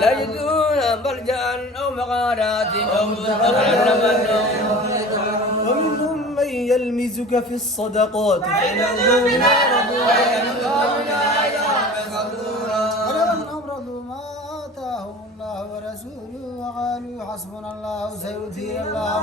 لا يجدون ملجأ أو مغارات أو ومنهم من يلمزك في الصدقات ولمن أبرزوا ما آتاهم الله ورسوله وقالوا حسبنا الله سيؤتينا الله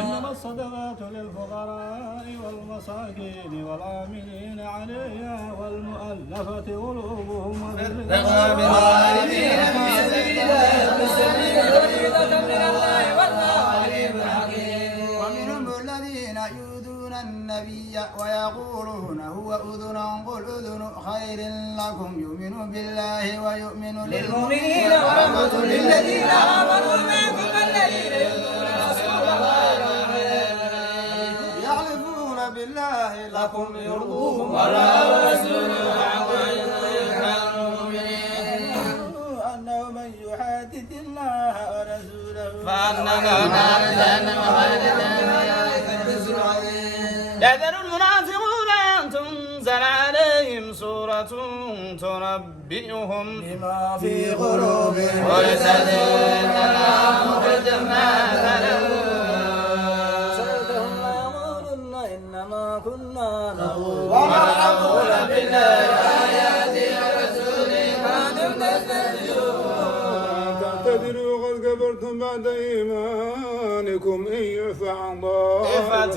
إنما الصدقات للفقراء والمساكين والعاملين عليها والمؤلفة قلوبهم وفي الرقاب والغارمين في سبيل الله من الله والله عليم حكيم. ومنهم الذين يؤذون النبي ويقولون هو أذن قل أذن خير لكم يؤمن بالله ويؤمن للمؤمنين ورحمة للذين آمنوا منكم الذين يؤذون رسول الله يحلفون بالله لكم يرضوهم والله ورسوله أحق أن يكونوا مؤمنين. أنه من يحادث الله ورسوله فأنما نار جهنم يحذر المنافقون أن تنزل عليهم سورة تنبئهم بما في قلوبهم ويستهزئون مخرج ما سألتهم ليقولن إنما كنا نقول وما نقول بالله آياته ورسوله كنتم تستهزئون. تعتذروا قد كفرتم بعد إيمانكم إن يعفى عن طائفة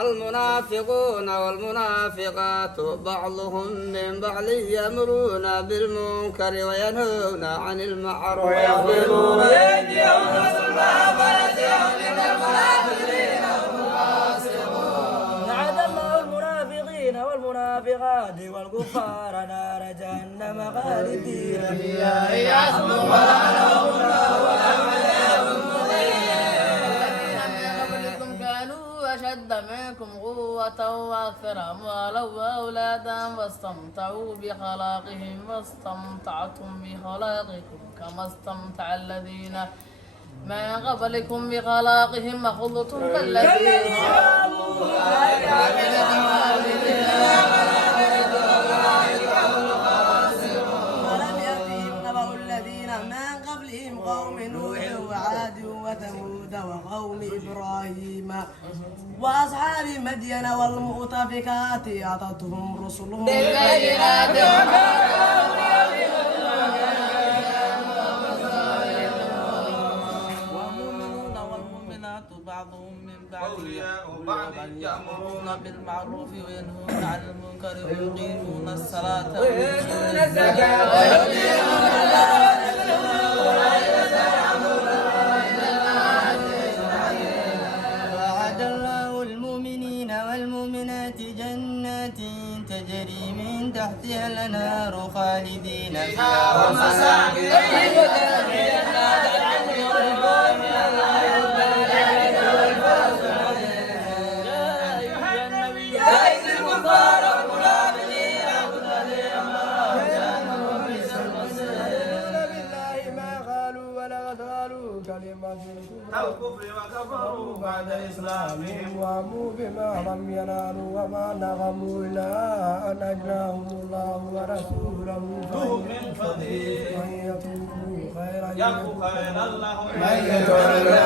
المنافقون والمنافقات بعضهم من بعض يأمرون بالمنكر وينهون عن المعروف ويقبضون أيديهم وسلمهم ونسيهم من المنافقين نعد الله المنافقين والمنافقات والكفار نار جهنم خالدين فيها يحسبهم ولعنهم الله ولعنهم قبلكم كانوا أشد منكم قوة وأكثر أموالا وأولادا واستمتعوا بخلاقهم واستمتعتم بخلاقكم كما استمتع الذين من قبلكم بخلاقهم وخضتم كالذين ولم يأتهم نبأ الذين من قبلهم قوم نوح وعاد وثمود وقوم إبراهيم وأصحاب مدين والمؤتفكات أتتهم رسلهم بالبينات والمؤمنون والمؤمنات بعضهم من بعض يأمرون بالمعروف وينهون عن المنكر ويقيمون الصلاة ويؤتون الزكاة ويؤتون وعد الله المؤمنين والمؤمنات جنات تجري من تحتها الأنهار خالدين فيها ومساكن طيبة في جنات عدن يرضون من الله والملائكة والفوز العظيم. يا أيها النبي ليس الكفار والمنافقين بالله ما قالوا ولا قالوا كلمة الكفر وكفروا بعد إسلامهم وهموا بما لم ينالوا وما نغموا إلا أن أجناهم الله ورسوله من فضيل من يتوبوا خيرا يكن خيرا له من يتولى